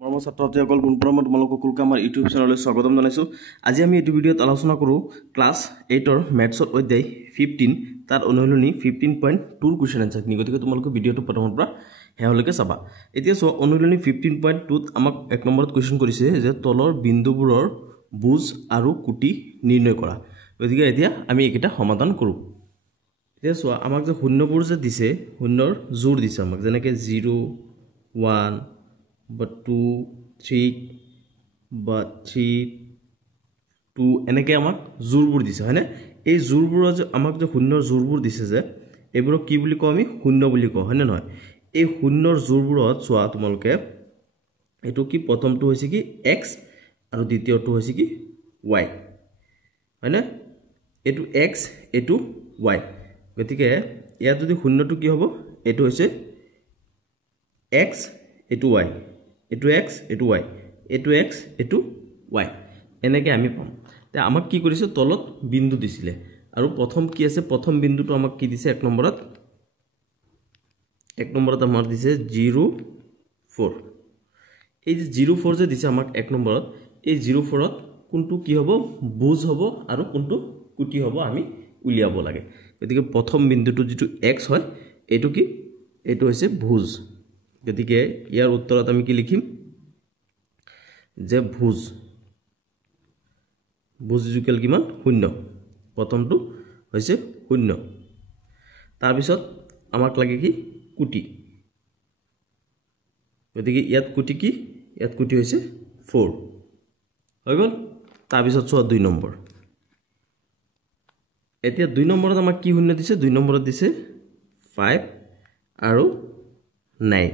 মৰমৰ ছাত্ৰ-ছাত্ৰীসকল পুনৰবাৰ মই তোমালোকক সকলোকে আমাৰ ইউটিউব চেনেললৈ স্বাগতম জনাইছোঁ। আজি আমি এইটো ভিডিঅ'ত আলোচনা কৰোঁ ক্লাছ 8ৰ মেথছৰ অধ্যায় 15 তাত অনুশীলনী 15.2 কুৱেশ্যন আনসাৰ। গতিকে তোমালোকে ভিডিঅ'টো প্ৰথমৰ পৰা শেষলৈকে চাবা। এতিয়া চোৱা অনুশীলনী 15.2ত আমাক 1 নম্বৰত কুৱেশ্যন কৰিছে যে তলৰ বিন্দুবোৰৰ বুজ আৰু কুটি নিৰ্ণয় কৰা। গতিকে এতিয়া আমি এইকেইটা সমাধান কৰোঁ। এতিয়া চোৱা আমাক যে শূন্যবোৰ যে দিছে শূন্যৰ জোৰ দিছে আমাক যেনেকৈ 0 1 বা 2 3 বা 3 2 এনেকৈ আমাক জোৰবোৰ দিছে হয়নে। এই জোৰবোৰৰ যে আমাক যে শূন্যৰ জোৰবোৰ দিছে যে এইবোৰক কি বুলি কওঁ আমি শূন্য বুলি কওঁ হয়নে নহয়। এই শূন্যৰ জোৰবোৰত চোৱা তোমালোকে এইটো কি প্ৰথমটো হৈছে কি x আৰু দ্বিতীয়টো হৈছে কি y হয়নে। এইটো x এইটো y। গতিকে ইয়াত যদি শূন্যটো কি হ'ব এইটো হৈছে x এইটো y এইটো x এইটো y এইটো x এইটো y এনেকৈ আমি পাম। তে আমাক কি কৰিছে তলত বিন্দু দিছিলে আৰু প্ৰথম কি আছে প্ৰথম বিন্দুটো আমাক কি দিছে 1 নম্বৰত আমাক দিছে 0 4। এই যে 0 4 যে দিছে আমাক 1 নম্বৰত এই 0 4ত কোনটো কি হ'ব বুজ হ'ব আৰু কোনটো কুটি হ'ব আমি উলিয়াব লাগে। গতিকে প্ৰথম বিন্দুটো যেটো x হয় এইটো কি এইটো হৈছে ভুজ। গতিকে ইয়াৰ উত্তৰত আমি কি লিখিম যে ভুজ ইকুৱেল কিমান 0 প্ৰথমটো হৈছে 0। তাৰ পিছত আমাক লাগে কি কুটি। গতিকে ইয়াত কুটি কি ইয়াত কুটি হৈছে 4 হৈ গ'ল। তাৰ পিছত চোৱা 2 নম্বৰ। এতিয়া 2 নম্বৰত আমাক কি শূন্য দিছে 2 নম্বৰত দিছে 5 আৰু 9।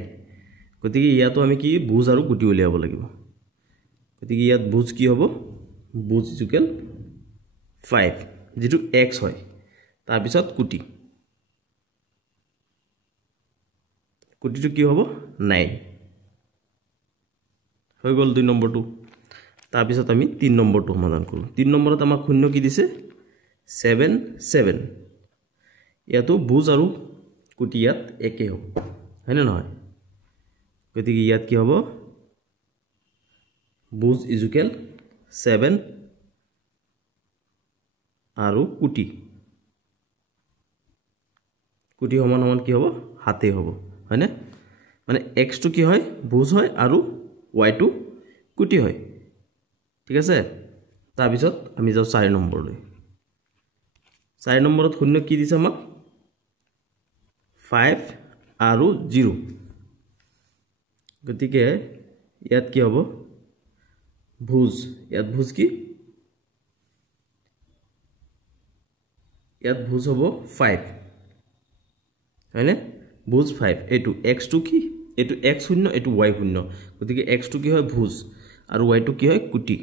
গতিকে ইয়াতো আমি কি বুজ আৰু কুটি উলিয়াব লাগিব। গতিকে ইয়াত বুজ কি হ'ব বুজ ইকুৱেল 5 যেটো x হয়। তাৰ পিছত কুটিটো কি হ'ব 9 হৈ গ'ল 2 নম্বৰটো। তাৰ পিছত আমি 3 নম্বৰটো সমাধান কৰোঁ। 3 নম্বৰত আমাক শূন্য কি দিছে 7 7। ইয়াতো বুজ আৰু কুটি ইয়াত একে হ'ব হয়নে নহয়। গতিকে ইয়াত কি হ'ব বুজ ইকুৱেল 7 আৰু কুটি সমান সমান কি হ'ব 7 হ'ব হয়নে। মানে x টো কি হয় বুজ হয় আৰু y টো কুটি হয় ঠিক আছে। তাৰ পিছত আমি যাওঁ 4 নম্বৰলৈ। 4 নম্বৰত শূন্য কি দিছে আমাক 5 আৰু 0। গতিকে ইয়াত কি হ'ব ভুজ ইয়াত ভুজ কি ইয়াত ভুজ হ'ব 5 হয়নে ভুজ 5। এইটো x টো কি এইটো x শূন্য এইটো y শূন্য। গতিকে x টো কি হয় ভুজ আৰু y টো কি হয় কুটি।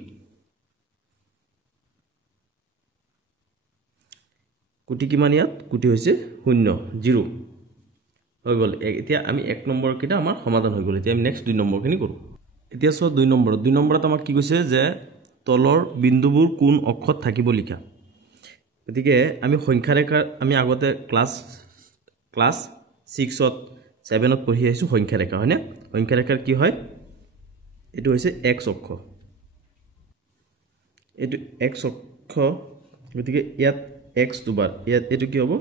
কুটি কিমান ইয়াত কুটি হৈছে 0 0 হৈ গ'ল। এতিয়া আমি 1 নম্বৰ কেইটা আমাৰ সমাধান হৈ গ'ল। এতিয়া আমি নেক্সট 2 নম্বৰখিনি কৰোঁ। এতিয়া চোৱা 2 নম্বৰত আমাক কি কৈছে যে তলৰ বিন্দুবোৰ কোন অক্ষত থাকিব লিখা। গতিকে আমি সংখ্যা ৰেখাৰ আমি আগতে ক্লাছ 6ত 7ত পঢ়ি আহিছোঁ সংখ্যা ৰেখা হয়নে। সংখ্যা ৰেখাৰ কি হয় এইটো হৈছে x অক্ষ এইটো x অক্ষ। গতিকে ইয়াত x দুবাৰ ইয়াত এইটো কি হ'ব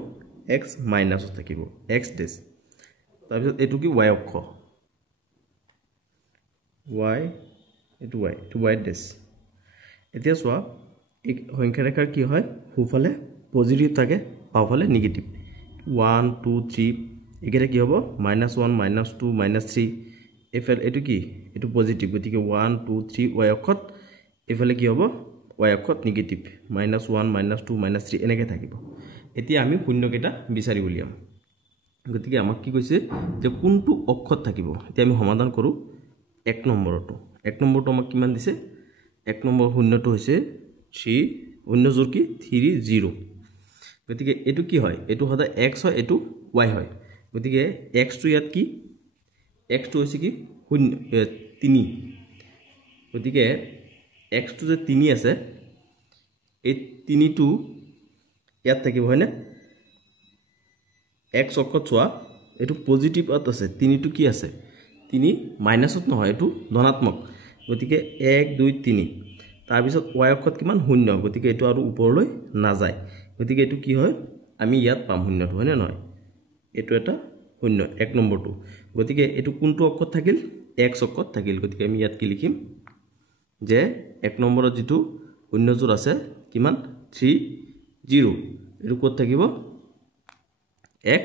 x মাইনাছত থাকিব x ডেছ। তাৰপিছত এইটো কি y অক্ষ y এইটো y ডেছ। এতিয়া চোৱা এই সংখ্যা ৰেখাৰ কি হয় সোঁফালে পজিটিভ থাকে বাওঁফালে নিগেটিভ 1 2 3 এইকেইটা কি হ'ব -1 -2 -3 এইফালে এইটো কি এইটো পজিটিভ। গতিকে 1 2 3 y অক্ষত এইফালে কি হ'ব y অক্ষত নিগেটিভ -1 -2 -3 এনেকৈ থাকিব। এতিয়া আমি শূন্যকেইটা বিচাৰি উলিয়াম। গতিকে আমাক কি কৈছে যে কোনটো অক্ষত থাকিব। এতিয়া আমি সমাধান কৰোঁ 1 নম্বৰটো। 1 নম্বৰটো আমাক কিমান দিছে 1 নম্বৰ শূন্যটো হৈছে 3 শূন্য জোৰ কি 3 0। গতিকে এইটো কি হয় এইটো সদায় x হয় এইটো y হয়। গতিকে x টো ইয়াত কি x টো হৈছে কি 3। গতিকে x টো যে 3 আছে এই 3টো ইয়াত থাকিব হয়নে। x অক্ষত চোৱা এইটো পজিটিভত আছে 3টো কি আছে 3 মাইনাছত নহয় এটো ধনাত্মক গতিকে 1 2 3 তাৰ পিছত y অক্ষত কিমান 0 গতিকে এটো আৰু ওপৰলৈ না যায় গতিকে এটো কি হয় আমি ইয়াত পাম 0 হয় না নহয় এটো এটা 0 এক নম্বৰটো গতিকে এটো কোনটো অক্ষত থাকিল x অক্ষত থাকিল গতিকে আমি ইয়াত কি লিখিম যে এক নম্বৰত যেটো 0 জোৰ আছে কিমান 3 0 এটো কত থাকিব x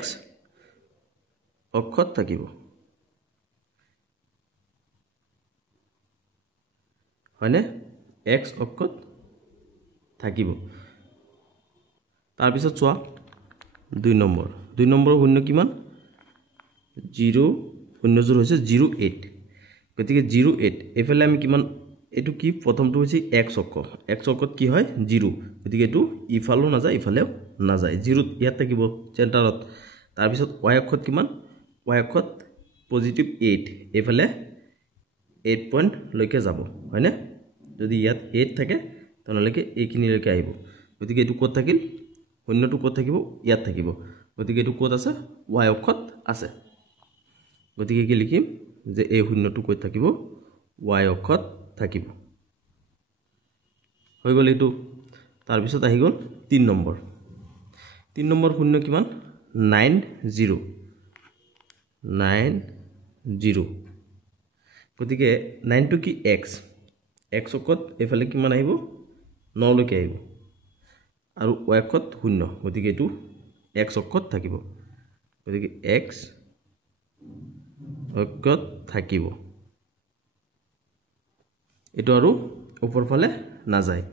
অক্ষত থাকিব হয়নে x অক্ষত থাকিব তাৰ পিছত চোৱা 2 নম্বৰ শূন্য কিমান 0 শূন্য জোৰ হৈছে 08 গতিকে 08 এফালে আমি কিমান এটো কি প্ৰথমটো হৈছে x অক্ষত কি হয় 0 গতিকে এটো ইফালো না যায় ইফালেও না যায় 0 ইয়াত থাকিব চেণ্টাৰত তাৰ পিছত y অক্ষত কিমান y অক্ষত পজিটিভ 8 এফালে 8 পইণ্ট লৈকে যাব হয়নে যদি ইয়াত 8 থাকে তনলৈকে এইখিনি লৈকে আহিব গতিকে এটো কত থাকিল শূন্যটো কত থাকিব ইয়াত থাকিব গতিকে এটো কত আছে y অক্ষত আছে গতিকে কি লিখিম যে এই শূন্যটো কত থাকিব y অক্ষত থাকিব হৈ গল এটো তাৰ পিছত আহি গল 3 নম্বৰ শূন্য কিমান 90 গতিকে 9 টো কি x অক্ষত এফালে কিমান আহিব 9 লৈকে আহিব আৰু y অক্ষত 0 গতিকে এটো x অক্ষত থাকিব গতিকে x অক্ষত থাকিব এটো আৰু ওপৰ ফালে না যায়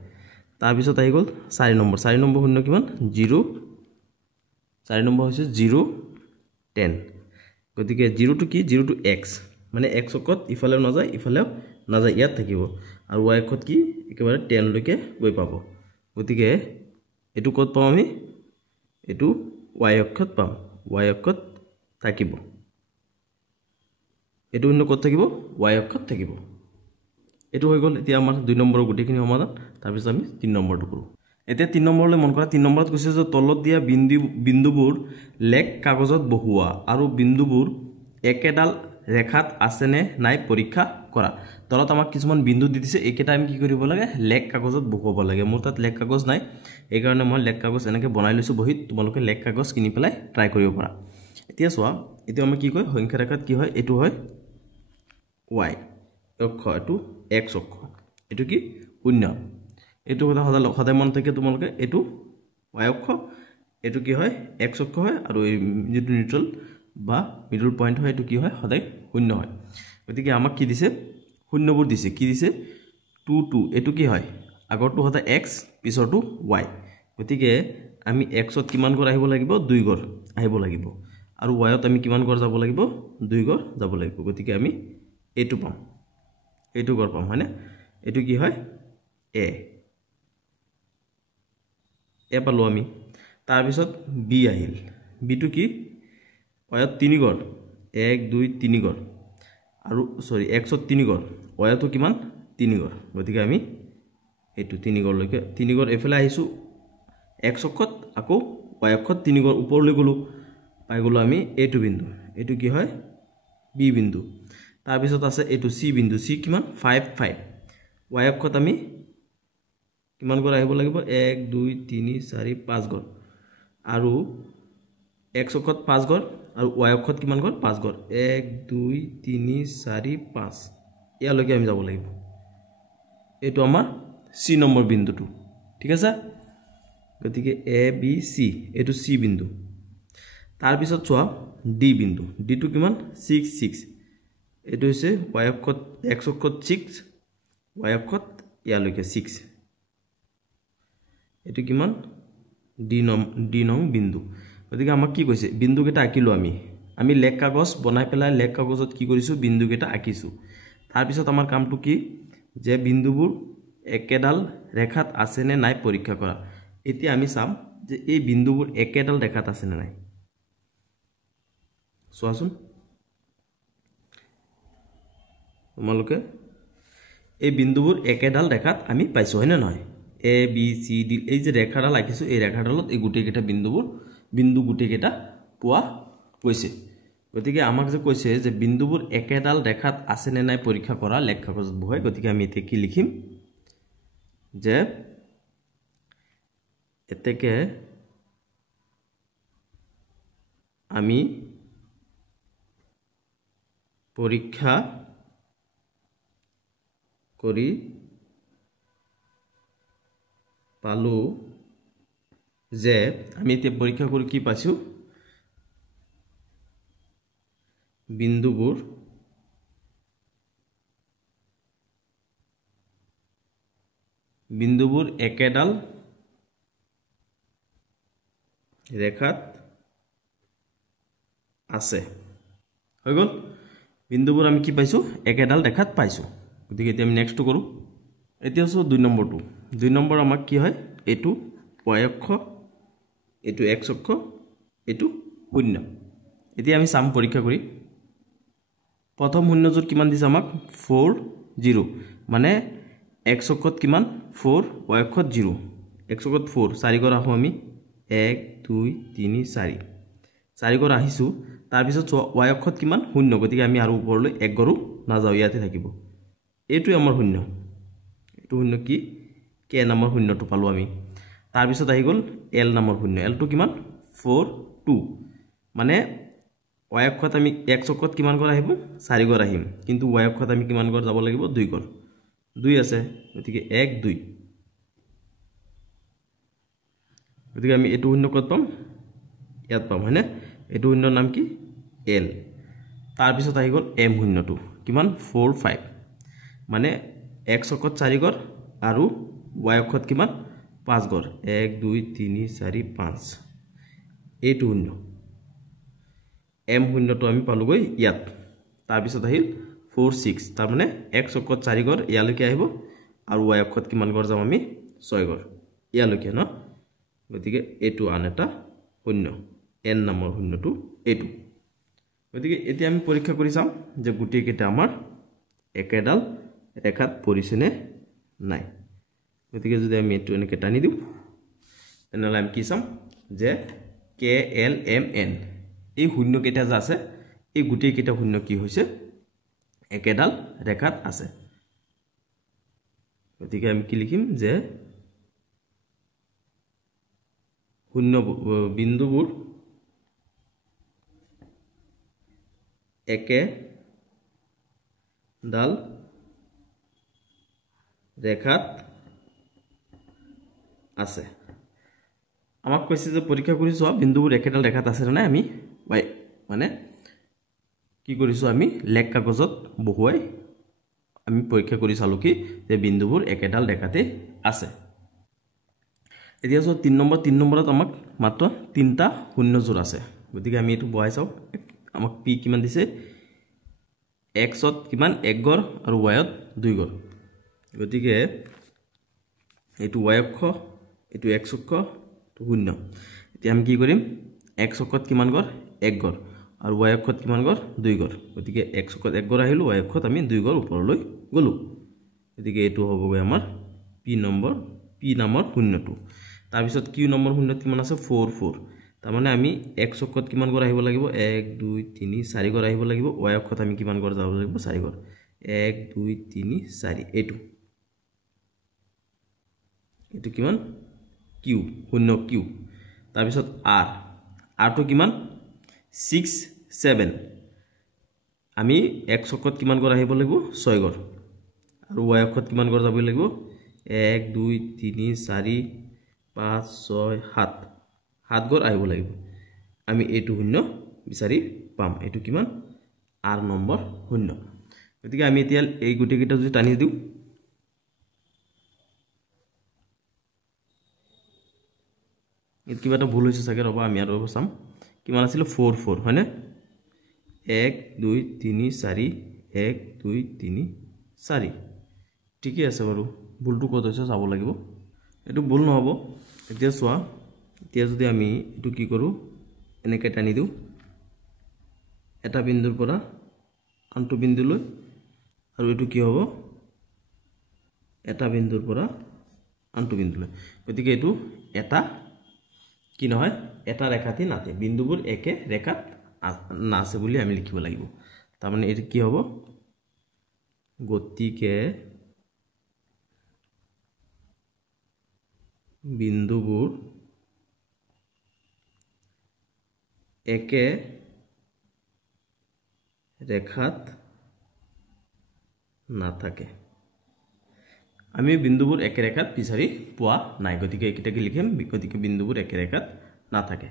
তাৰ পিছত আহি গল 4 নম্বৰ শূন্য কিমান 0 4 নম্বৰ হৈছে 0 10 গতিকে 0 টো কি 0 টো x মানে x অক্ষত ইফালে না যায় ইফালেও না যায় ইয়াত থাকিব আৰু y অক্ষত কি একেবাৰে 10 লৈকে গৈ পাব গতিকে এটো কত পাম আমি এটো y অক্ষত পাম y অক্ষত থাকিব এটো অন্য কত থাকিব y অক্ষত থাকিব এটো হৈ গল এতিয়া আমাৰ 2 নম্বৰৰ গুটিখিনি সমাধান তাৰ পিছত আমি 3 নম্বৰটো কৰো এতিয়া 3 নম্বৰলৈ মন কৰা 3 নম্বৰত কৈছে যে তলত দিয়া বিন্দুবোৰ লেখ কাগজত বহুৱা আৰু বিন্দুবোৰ একেডাল ৰেখাত আছে নে নাই পৰীক্ষা কৰা তলত আমাক কিছুমান বিন্দু দি দিছে একেটা আমি কি কৰিব লাগে লেখ কাগজত বহুৱাব লাগে মোৰ তাত লেখ কাগজ নাই এই কাৰণে মই লেখ কাগজ এনেকৈ বনাই লৈছো বহিত তোমালোকে লেখ কাগজ কিনি পেলাই ট্ৰাই কৰিব পাৰা এতিয়া চোৱা এতিয়া আমি কি কয় সংখ্যা ৰেখাত কি হয় এটো হয় y অক্ষ এটো x অক্ষ এটো কি 0 এটো কথা সদায় মন থাকে তোমালোকে এটো y অক্ষ এটো কি হয় x অক্ষ হয় আৰু এই যেটো নিউট্রাল বা মিডল পয়েন্ট হয় এটো কি হয় সদায় 0 হয় গতিকে আমাক কি দিছে শূন্যবোৰ দিছে কি দিছে 2 2 এটো কি হয় আগৰটো হতা x পিছৰটো y গতিকে আমি x ত কিমান গৰ আহিব লাগিব 2 গৰ আহিব লাগিব আৰু y ত আমি কিমান গৰ যাব লাগিব 2 গৰ যাব লাগিব গতিকে আমি এটো পাম এটো গৰ পাম হয়নে এটো কি হয় এ পালো আমি তাৰ পিছত b আহিল b টো কি y ত 3 গৰ 1 2 3 গৰ আৰু সৰি x ত 3 গৰ y ত কিমান 3 গৰ গতিকে আমি এটো 3 গৰ লৈকে 3 গৰ এফালে আহিছো x অক্ষত আকৌ y অক্ষত 3 গৰ ওপৰলৈ গলো পাই গলো আমি এটো বিন্দু এটো কি হয় b বিন্দু তাৰ পিছত আছে এটো c বিন্দু c কিমান 5 5 y অক্ষত আমি কিমান গৰ আহিব লাগিব 1 2 3 4 5 গৰ আৰু x অক্ষত 5 গৰ আৰু y অক্ষত কিমান গৰ 5 গৰ 1 2 3 4 5 ইয়ালৈকে আমি যাব লাগিব এটো আমাৰ c নম্বৰ বিন্দুটো ঠিক আছে গতিকে a b c এটো c বিন্দু তাৰ পিছত চোৱা d বিন্দু d টো কিমান 6 6 এটো হৈছে y অক্ষত x অক্ষত 6 y অক্ষত ইয়ালৈকে 6 এটো কিমান d নং বিন্দু গতিকে আমাক কি কৈছে বিন্দু কেটা আঁকিলো আমি লেখ কাগজ বনাই পেলাই লেখ কাগজত কি কৰিছো বিন্দু কেটা আঁকিছো তাৰ পিছত আমাৰ কামটো কি যে বিন্দুবোৰ একেডাল ৰেখাত আছে নে নাই পৰীক্ষা কৰা এতিয়া আমি চাম যে এই বিন্দুবোৰ একেডাল ৰেখাত আছে নে নাই চোৱাচোন তোমালোকে এই বিন্দুবোৰ একেডাল ৰেখাত আমি পাইছো হয় না নহয় a b c d এই যে ৰেখাডাল আঁকিছো এই ৰেখাডালত এই গুটি কেটা বিন্দু গুটি কেটা পোৱা গৈছে গতিকে আমাক যে কৈছে যে বিন্দুবোৰ একেডাল ৰেখাত আছে নে নাই পৰীক্ষা কৰা লেখ কাগজত বহুৱাই গতিকে আমি এতিয়া কি লিখিম যে এতেকে আমি পৰীক্ষা কৰি পালো যে আমি এতিয়া পৰীক্ষা কৰি কি পাইছো বিন্দুবোৰ একেডাল ৰেখাত আছে হৈ গল বিন্দুবোৰ আমি কি পাইছো একেডাল ৰেখাত পাইছো গতিকে এতিয়া আমি নেক্সটটো কৰো এতিয়া সো 2 নম্বৰটো 2 নম্বৰ আমাক কি হয় এটো y অক্ষ এটো x অক্ষ এটো 0 এতিয়া আমি সাম পৰীক্ষা কৰি প্ৰথম শূন্যজোৰ কিমান দিছে আমাক 4 0 মানে x অক্ষত কিমান 4 y অক্ষত 0 x অক্ষত 4 4 গৰ আহো আমি 1 2 3 4 4 গৰ আহিছো তাৰ পিছত y অক্ষত কিমান 0 গতিকে আমি আৰু ওপৰলৈ 1 গৰু না যাও ইয়াতে থাকিব এটো আমাৰ 0 এটো 0 কি k নম্বৰ 0 টো পালো আমি তাৰ পিছত আহি গল l নম্বৰ 0 l টো কিমান 4 2 মানে y অক্ষত আমি x অক্ষত কিমান গৰ আহিব 4 গৰ আহিম কিন্তু y অক্ষত আমি কিমান গৰ যাব লাগিব 2 গৰ 2 আছে গতিকে 1 2 গতিকে আমি এটো 0 কত পাম ইয়াত পাম হয়নে এটো 0 নাম কি l তাৰ পিছত আহি গল m 0 টো কিমান 4 5 মানে x অক্ষত 4 গৰ আৰু y অক্ষত কিমান 5 গৰ 1 2 3 4 5 এটো 0 m 0 টো আমি পালো গৈ ইয়াত তাৰ পিছত আহিল 4 6 তাৰ মানে x অক্ষত 4 গৰ ইয়ালৈকে আহিব আৰু y অক্ষত কিমান গৰ যাম আমি 6 গৰ ইয়ালৈকে ন গতিকে এটো আন এটা 0 n নম্বৰ 0 টো এটো গতিকে এতিয়া আমি পৰীক্ষা কৰি চাম যে গুটি কেটা আমাৰ একেডাল ৰেখাত পৰিছেনে নাই গতিকে যদি আমি এটো এনেকে টানি দিও এনেলা আমি কি চাম যে k l m n এই শূন্য কেটা যা আছে এই গুটি কেটা শূন্য কি হৈছে একেডাল ৰেখাত আছে গতিকে আমি কি লিখিম যে শূন্য বিন্দুবোৰ একেডাল ৰেখাত আছে আমাক কৈছে যে পৰীক্ষা কৰিছো বিন্দুবোৰ একেডাল ৰেখাত আছে না আমি মানে কি কৰিছো আমি লেখ কাগজত বহুৱাই আমি পৰীক্ষা কৰি চালো কি যে বিন্দুবোৰ একেডাল ৰেখাতে আছে এতিয়া সো 3 নম্বৰত আমাক মাত্ৰ 3টা শূন্য জোৰ আছে গতিকে আমি এটো বহাই চাও আমাক p কিমান দিছে x ত কিমান 1 গৰ আৰু y ত 2 গৰ গতিকে এটো y অক্ষ এটো x অক্ষ তো 0 এতিয়া আমি কি কৰিম x অক্ষত কিমান গৰ 1 গৰ আৰু y অক্ষত কিমান গৰ 2 গৰ গতিকে x অক্ষত 1 গৰ আহিলো y অক্ষত আমি 2 গৰ ওপৰলৈ গলো গতিকে এটো হবগৈ আমাৰ p নামৰ 0 টো তাৰ পিছত q নম্বৰ 0 কিমান আছে 4 4 তাৰ মানে আমি x অক্ষত কিমান গৰ আহিব লাগিব 1 2 3 4 গৰ আহিব লাগিব y অক্ষত আমি কিমান গৰ যাব লাগিব 4 গৰ 1 2 3 4 এটো কিমান q 0 q তাৰ পিছত r টো কিমান 6 7 আমি x অক্ষত কিমান গৰ আহিব লাগিব 6 গৰ আৰু y অক্ষত কিমান গৰ যাব লাগিব 1 2 3 4 5 6 7 7 গৰ আহিব লাগিব আমি এটো 0 বিচাৰি পাম এটো কিমান r নম্বৰ 0 গতিকে আমি এতিয়া এই গুটি কেটা যদি টানি দিও এত কিবা এটা ভুল হৈছে সাকে ৰবা আমি আৰু চাম কিমান আছিল 4 4 হয়নে 1 2 3 4 1 2 3 4 ঠিকই আছে বাৰু ভুলটো কত হৈছে চাব লাগিব এটো ভুল নহব এতিয়া সোৱা এতিয়া যদি আমি এটো কি কৰো এনেকে টানি দিও এটা বিন্দুৰ পৰা আনটো বিন্দুলৈ আৰু এটো কি হ'ব এটা বিন্দুৰ পৰা আনটো বিন্দুলৈ গতিকে এটো এটা কি নহয় এটা ৰেখাতে নাতে বিন্দুবোৰ একে ৰেখাত নাছে বুলি আমি লিখিব লাগিব তাৰমানে এটো কি হ'ব গতিকে বিন্দুবোৰ একে ৰেখাত নাথাকে আমি বিন্দুবোৰ একে ৰেখাত বিচাৰি পোৱা নাই গতিকে একেটাকে লিখিম গতিকে বিন্দুবোৰ একে ৰেখাত নাথাকে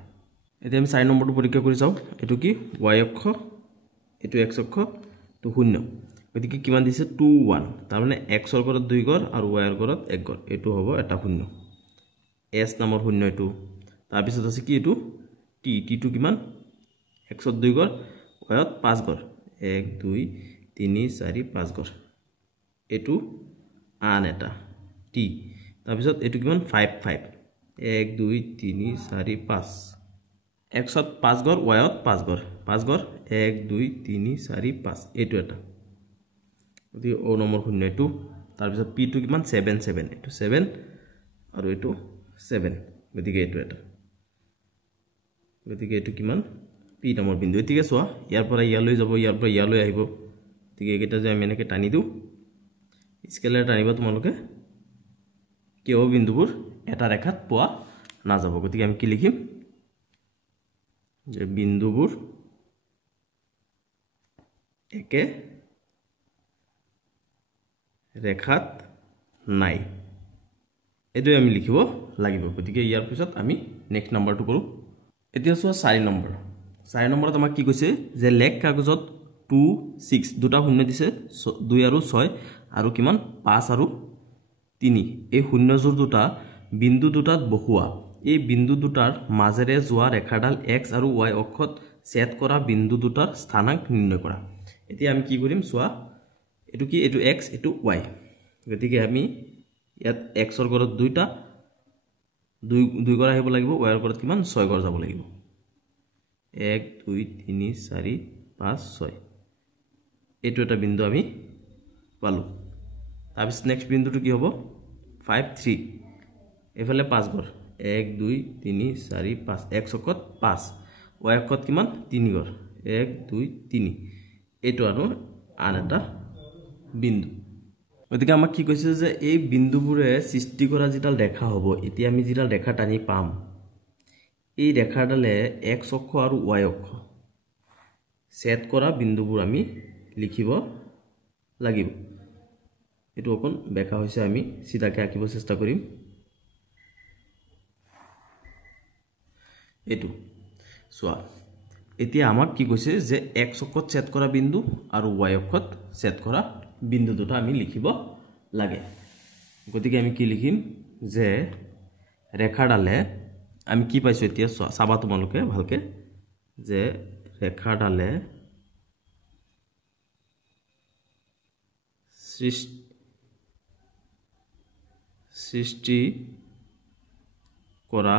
এতিয়া আমি 4 নম্বৰটো পৰীক্ষা কৰি চাও এটো কি y অক্ষ এটো x অক্ষ তো 0 গতিকে কিমান দিছে 2 1 তাৰ মানে x ৰ ঘৰত 2 ঘৰ আৰু y ৰ ঘৰত 1 ঘৰ এটো হ'ব এটা 0 s নামৰ 0 এটো তাৰ পিছত আছে কি এটো t টো কিমান x ৰ 2 ঘৰ y ত 5 ঘৰ 1 2 3 4 5 ঘৰ এটো আন এটা t তাৰ পিছত এটো কিমান 5 5 1 2 3 4 5 x ত 5 ঘৰ y ত 5 ঘৰ 5 ঘৰ 1 2 3 4 5 এটো এটা গতি ও নম্বৰ 0 এটো তাৰ পিছত p টো কিমান 7 7 এটো 7 আৰু এটো 7 গতিকে এটো এটা গতিকে এটো কিমান p নম্বৰ বিন্দু এতিকে সোৱা ইয়াৰ পৰা ইয়ালৈ যাব ইয়াৰ পৰা ইয়ালৈ আহিব গতিকে এটা যে আমি এনেকে টানি দিও স্কেলাৰ টানিবা তোমালোকে কেও বিন্দুবোৰ এটা ৰেখাত পোৱা না যাব গতিকে আমি কি লিখিম যে বিন্দুবোৰ একে ৰেখাত নাই এটো আমি লিখিব লাগিব গতিকে ইয়াৰ পিছত আমি নেক্সট নাম্বাৰটো কৰো এতিয়া সোৱা 4 নম্বৰ 4 নম্বৰত আমাক কি কৈছে যে লেখ কাগজত 2 6 দুটা শূন্য দিছে 2 আৰু 6 আৰু কিমান 5 আৰু 3 এই শূন্য জোৰ দুটা বিন্দু দুটাত বহুৱা এই বিন্দু দুটাৰ মাজেৰে যোৱা ৰেখাডাল x আৰু y অক্ষত ছেদ কৰা বিন্দু দুটাৰ স্থানাঙ্ক নিৰ্ণয় কৰা এতিয়া আমি কি কৰিম সোৱা এটো কি এটো x এটো y গতিকে আমি ইয়াত x ৰ ঘৰত দুইটা দুই ঘৰ আহিব লাগিব y ৰ ঘৰত কিমান 6 ঘৰ যাব লাগিব 1 2 3 4 5 6 এটো এটা বিন্দু আমি পালো তাৰপিছত নেক্সট বিন্দুটো কি হ'ব 5 3 এফালে 5 ঘৰ 1 2 3 4 5 x অক্ষত 5 y অক্ষত কিমান 3 ঘৰ 1 2 3 এটো আৰু আন এটা বিন্দু গতিকে আমাক কি কৈছে যে এই বিন্দুবোৰে সৃষ্টি কৰা যেটাল ৰেখা হ'ব এতিয়া আমি যেটাল ৰেখা টানি পাম এই ৰেখাডালে x অক্ষ আৰু y অক্ষ ছেদ কৰা বিন্দুবোৰ আমি লিখিব লাগিব এটো অকন বেকা হৈছে আমি সিধাকে আঁকিব চেষ্টা কৰিম এটো সোৱা এতিয়া আমাক কি কৈছে যে x অক্ষত ছেদ কৰা বিন্দু আৰু y অক্ষত ছেদ কৰা বিন্দু দুটা আমি লিখিব লাগে গতিকে আমি কি লিখিম যে ৰেখাডালে আমি কি পাইছো এতিয়া চাবা তোমালোকে ভালকে যে ৰেখাডালে সৃষ্টি কৰা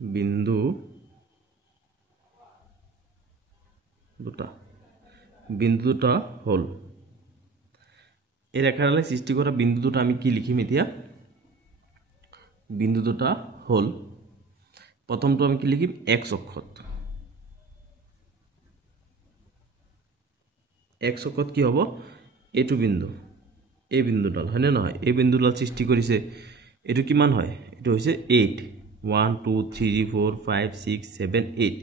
বিন্দু দুটা হল এই ৰেখাডালে সৃষ্টি কৰা বিন্দু দুটা আমি কি লিখিম এতিয়া বিন্দু দুটা হল প্ৰথমটো আমি কি লিখিম x অক্ষত কি হ'ব এটো বিন্দু এই বিন্দুডাল হয়নে নহয় এই বিন্দুডাল সৃষ্টি কৰিছে এটো কিমান হয় এটো হৈছে 8 1 2 3 4 5 6 7 8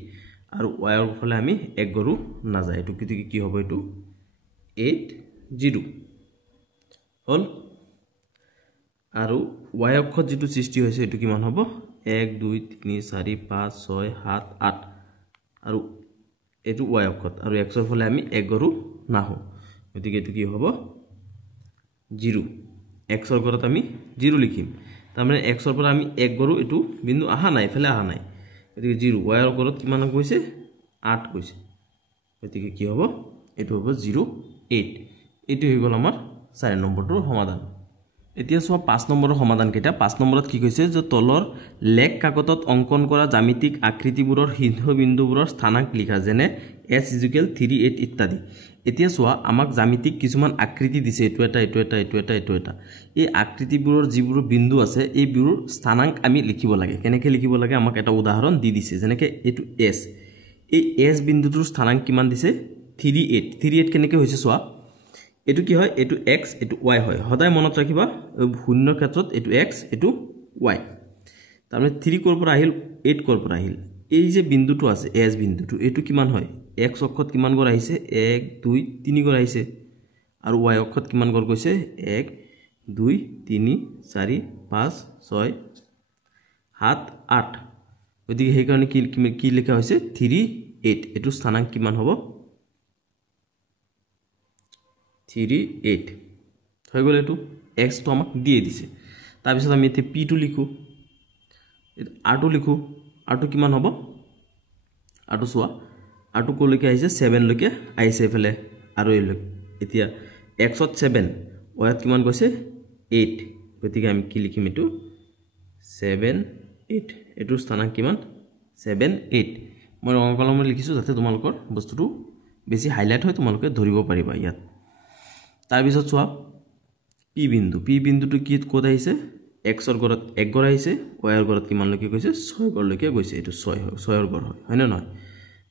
আৰু y ৰ ফলে আমি এক গৰু না যায় এটো কি হ'ব এটো 8 0 হল আৰু y অক্ষত যেটো সৃষ্টি হৈছে এটো কিমান হ'ব 1 2 3 4 5 6 7 8 আৰু এটো y অক্ষত আৰু x ৰ ফলে আমি এক গৰু না হও গতিকে এটো কি হ'ব 0 x ৰ ঘৰত আমি 0 লিখিম তাৰ মানে x ৰ পৰা আমি এক গৰু এটো বিন্দু আহা নাই ফেলে আহা নাই গতিকে 0 y ৰ ঘৰত কিমান কৈছে 8 কৈছে গতিকে কি হ'ব এটো হ'ব 0 8 এটো হৈ গল আমাৰ 4 নম্বৰটোৰ সমাধান এতিয়া চোৱা 5 নম্বৰৰ সমাধান কেইটা 5 নম্বৰত কি কৈছে যে তলৰ লেখ কাকতত অঙ্কন কৰা জ্যামিতিক আকৃতিবোৰৰ শীৰ্ষবিন্দুবোৰৰ স্থানাঙ্ক লিখা যেনে s = 3 8 ইত্যাদি এতিয়া চোৱা আমাক জ্যামিতিক কিছুমান আকৃতি দিছে এটো এটা এই আকৃতিবোৰৰ যিবোৰ বিন্দু আছে এই বিন্দুৰ স্থানাঙ্ক আমি লিখিব লাগে কেনেকৈ লিখিব লাগে আমাক এটা উদাহৰণ দি দিছে যেনেকৈ এটো s এই s বিন্দুটোৰ স্থানাঙ্ক কিমান দিছে 3 8 3 8 কেনেকৈ হৈছে চোৱা এটো কি হয় এটো x এটো y হয় সদায় মনত ৰাখিবা শূন্যৰ ক্ষেত্ৰত এটো x এটো y তাৰমানে 3 কৰ পৰা আহিল 8 কৰ পৰা আহিল এই যে বিন্দুটো আছে s বিন্দুটো এটো কিমান হয় x অক্ষত কিমান গৰ আহিছে 1 2 3 গৰ আহিছে আৰু y অক্ষত কিমান গৰ গৈছে 1 2 3 4 5 6 7 8 গতিকে সেই কাৰণে কি লিখা হৈছে 3 8 এটো স্থানাঙ্ক কিমান হ'ব 3 8 হৈ গ'ল এটো x তো আমাক দিয়ে দিছে তাৰ পিছত আমি এতে p টো লিখো r টো লিখো r টো কিমান হ'ব r টো চোৱা r টো কলৈকে আহিছে 7 লৈকে আহিছে এফালে আৰু এতিয়া x ত 7 y ত কিমান গৈছে 8 গতিকে আমি কি লিখিম এটো 7 8 এটো স্থানাঙ্ক কিমান 7 8 মই ৰঙা কলমত লিখিছো যাতে তোমালোকৰ বস্তুটো বেছি হাইলাইট হয় তোমালোকে ধৰিব পাৰিবা ইয়াত তাৰ পিছত চোৱা p বিন্দুটো কি কোড আহিছে x ৰ গৰত 1 গৰ আহিছে y ৰ গৰত কিমান লৈকে গৈছে 6 গৰ লৈকে গৈছে এটো 6 ৰ গৰ হয় না নহয়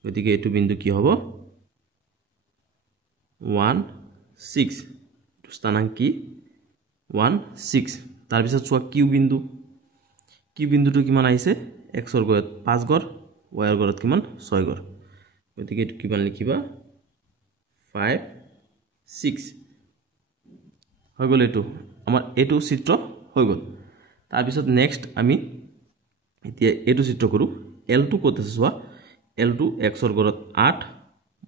গতিকে এটো বিন্দু কি হ'ব 1 6 এটো স্থানাঙ্ক কি 1 6 তাৰ পিছত চোৱা q বিন্দুটো কিমান আহিছে x ৰ গৰত 5 গৰ y ৰ গৰত কিমান 6 গৰ গতিকে এটো কিমান লিখিবা 5 6 হৈ গ'ল এটো আমাৰ এটো চিত্ৰ হৈ গ'ল তাৰ পিছত নেক্সট আমি এতিয়া এটো চিত্ৰ কৰো l টো কত আছে চোৱা l টো x ৰ গৰত 8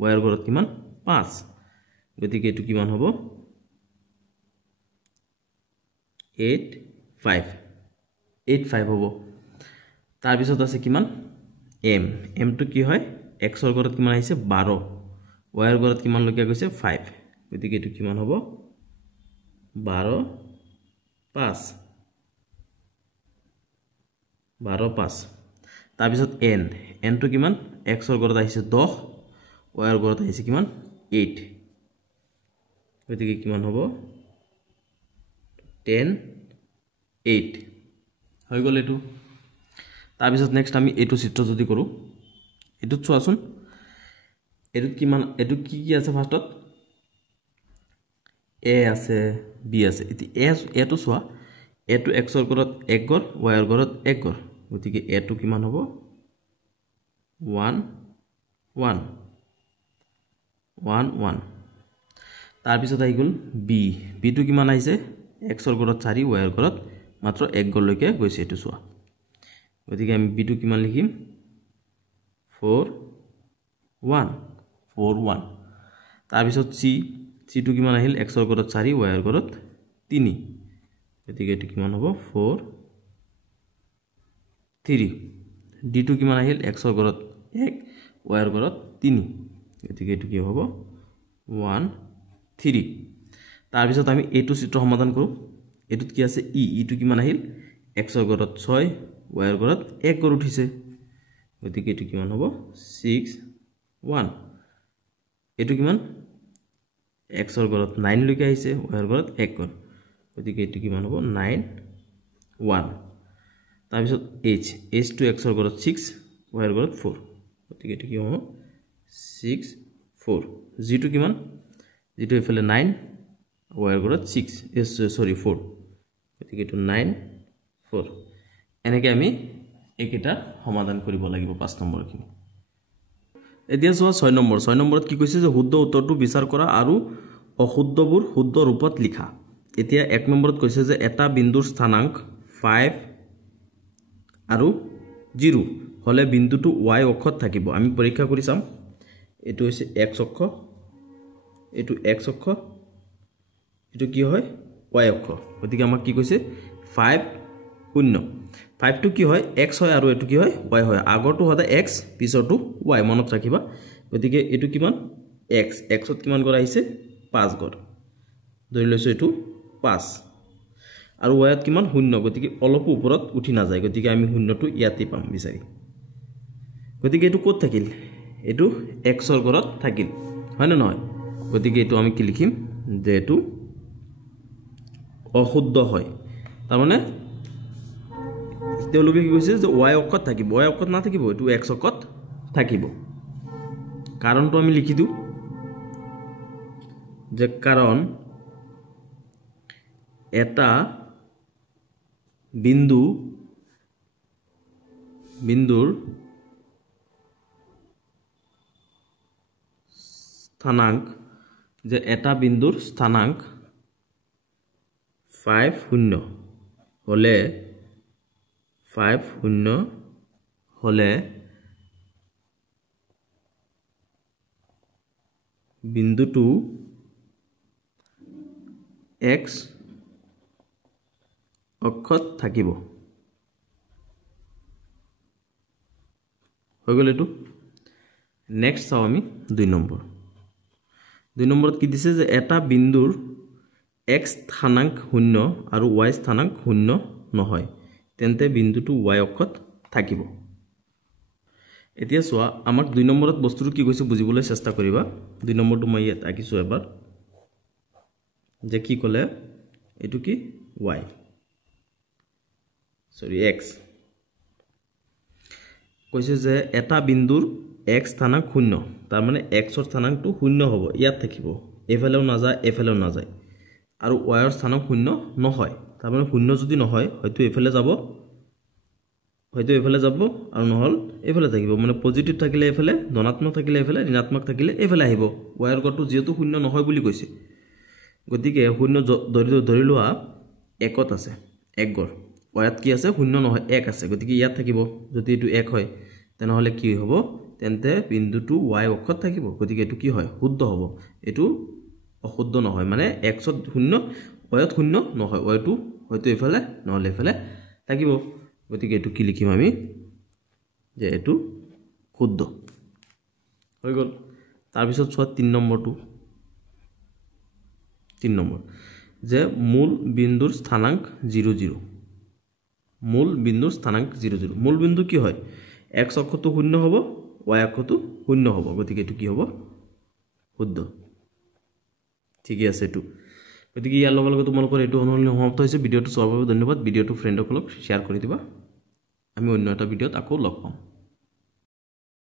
y ৰ গৰত কিমান 5 গতিকে এটো কিমান হ'ব 8 5 হ'ব তাৰ পিছত আছে কিমান m টো কি হয় x ৰ গৰত কিমান আহিছে 12 y ৰ গৰত কিমান লৈকে গৈছে 5 গতিকে এটো কিমান হ'ব 12 5 তাৰ পিছত n টো কিমান x ৰ গৰত আহিছে 10 y ৰ গৰত আহিছে কিমান 8 গতিকে কিমান হ'ব 10 8 হৈ গ'ল এটো তাৰ পিছত নেক্সট আমি এটো চিত্ৰ যদি কৰো এটো চোৱাচোন এটো কিমান এটো কি আছে ফাৰ্ষ্টত a আছে b আছে এটো চোৱা এটো x ৰ গৰত 1 গৰ y ৰ গৰত 1 গৰ গতিকে এটো কিমান হ'ব 1 1 1 1 তাৰ পিছত আহি গ'ল b টো কিমান আহিছে x ৰ গৰত 4 y ৰ গৰত মাত্ৰ 1 গৰ লৈকে গৈছে এটো চোৱা গতিকে আমি b টো কিমান লিখিম 4 1 তাৰ পিছত c টো কিমান আহিল x ৰ গৰত 4 y ৰ গৰত 3 গতিকে এটো কিমান হ'ব 4 3 d টো কিমান আহিল x ৰ গৰত 1 y ৰ গৰত 3 গতিকে এটো কি হ'ব 1 3 তাৰ পিছত আমি এটো চিত্ৰ সমাধান কৰো এটোত কি আছে ই টো কিমান আহিল x ৰ গৰত 6 y ৰ গৰত 1 গৰ উঠিছে গতিকে এটো কিমান হ'ব 6 1 এটো কিমান x ৰ গৰত 9 লৈকে আহিছে y ৰ গৰত 1 গৰ গতিকে এটো কিমান হ'ব 9 1 তাৰ পিছত h টো x ৰ গৰত 6 y ৰ গৰত 4 গতিকে এটো কি হ'ব 6 4 g টো কিমান g টো এফালে 9 y ৰ গৰত 4 গতিকে এটো 9 4 এনেকৈ আমি একেটা সমাধান কৰিব লাগিব 5 নম্বৰখিনি এতিয়া চোৱা 6 নম্বৰত কি কৈছে যে শুদ্ধ উত্তৰটো বিচাৰ কৰা আৰু অশুদ্ধবোৰ শুদ্ধ ৰূপত লিখা এতিয়া 1 নম্বৰত কৈছে যে এটা বিন্দুৰ স্থানাঙ্ক 5 আৰু 0 হলে বিন্দুটো y অক্ষত থাকিব আমি পৰীক্ষা কৰি চাম এটো হৈছে x অক্ষ এটো x অক্ষ এটো কি হয় y অক্ষ গতিকে আমাক কি কৈছে 5 0 5 টো কি হয় x হয় আৰু এটো কি হয় y হয় আগৰটো হদা x পিছৰটো y মনত ৰাখিবা গতিকে এটো কিমান x ত কিমান গৰ আহিছে 5 গৰ ধৰি লৈছো এটো 5 আৰু ৱাইত কিমান 0 গতিকে অলপ ওপৰত উঠি না যায় গতিকে আমি 0টো ইয়াতে পাম বিচাৰি গতিকে এটো ক'ত থাকিল এটো x ৰ ঘৰত থাকিল হয় না নহয় গতিকে এটো আমি কি লিখিম যে এটো অশুদ্ধ হয় তাৰ মানে তেওঁলোকে কি কৈছে যে y অক্ষত থাকিব y অক্ষত না থাকিব এটো x অক্ষত থাকিব কাৰণটো আমি লিখি দিও যে কাৰণ এটা বিন্দুৰ স্থানাঙ্ক যে এটা বিন্দুৰ স্থানাঙ্ক 5 0 হলে 5 0 হলে বিন্দুটো x অক্ষত থাকিব হৈ গল এটো নেক্সট চাও আমি 2 নম্বৰত কি দিছে যে এটা বিন্দুৰ x স্থানাঙ্ক 0 আৰু y স্থানাঙ্ক 0 নহয় তেন্তে বিন্দুটো y অক্ষত থাকিব এতিয়া সোয়া আমাক 2 নম্বৰত বস্তুটো কি কৈছে বুজিবলৈ চেষ্টা কৰিবা 2 নম্বৰটো মই ইয়াত আকিছো এবাৰ যে কি কলে এটো কি y সৰি x কৈছে যে এটা বিন্দুৰ x স্থানাঙ্ক 0 তাৰ মানে x ৰ স্থানাঙ্কটো 0 হ'ব ইয়াত থাকিব এফালেও না যায় এফালেও না যায় আৰু y ৰ স্থানাঙ্ক 0 নহয় তাৰ মানে 0 যদি নহয় হয়তো এফালে যাব আৰু নহল এফালে থাকিব মানে পজিটিভ থাকিলে এফালে ধনাত্মক থাকিলে এফালে ঋণাত্মক থাকিলে এফালে আহিব y ৰ গড়টো যেহেতু 0 নহয় বুলি কৈছে গতিকে 0 ধৰি লোৱা একত আছে এক গড় y কি আছে 0 নহয় 1 আছে গতিকে ইয়াত থাকিব যদি এটো 1 হয় তেনেহলে কি হ'ব তেন্তে বিন্দুটো y অক্ষত থাকিব গতিকে এটো কি হয় শুদ্ধ হ'ব এটো অশুদ্ধ নহয় মানে x ত 0 y ত 0 নহয় y টো হয়তো এফালে নহলে এফালে থাকিব গতিকে এটো কি লিখিম আমি যে এটো শুদ্ধ হৈ গল তাৰ পিছত সোৱা 3 নম্বৰটো 3 নম্বৰ যে মূল বিন্দুৰ স্থানাঙ্ক 0 0 মূল বিন্দুৰ স্থানাঙ্ক 0 0 মূল বিন্দু কি হয় x অক্ষটো 0 হ'ব y অক্ষটো 0 হ'ব গতিকে এটো কি হ'ব শুদ্ধ ঠিক আছে এটো গতিকে ইয়াৰ লগে লগে তোমালোকৰ এটো অনুসৰণ সমাপ্ত হৈছে ভিডিওটো চোৱাৰ বাবে ধন্যবাদ ভিডিওটো ফ্ৰেণ্ডসকলক শেয়াৰ কৰি দিবা আমি অন্য এটা ভিডিওত আকৌ লগ পাম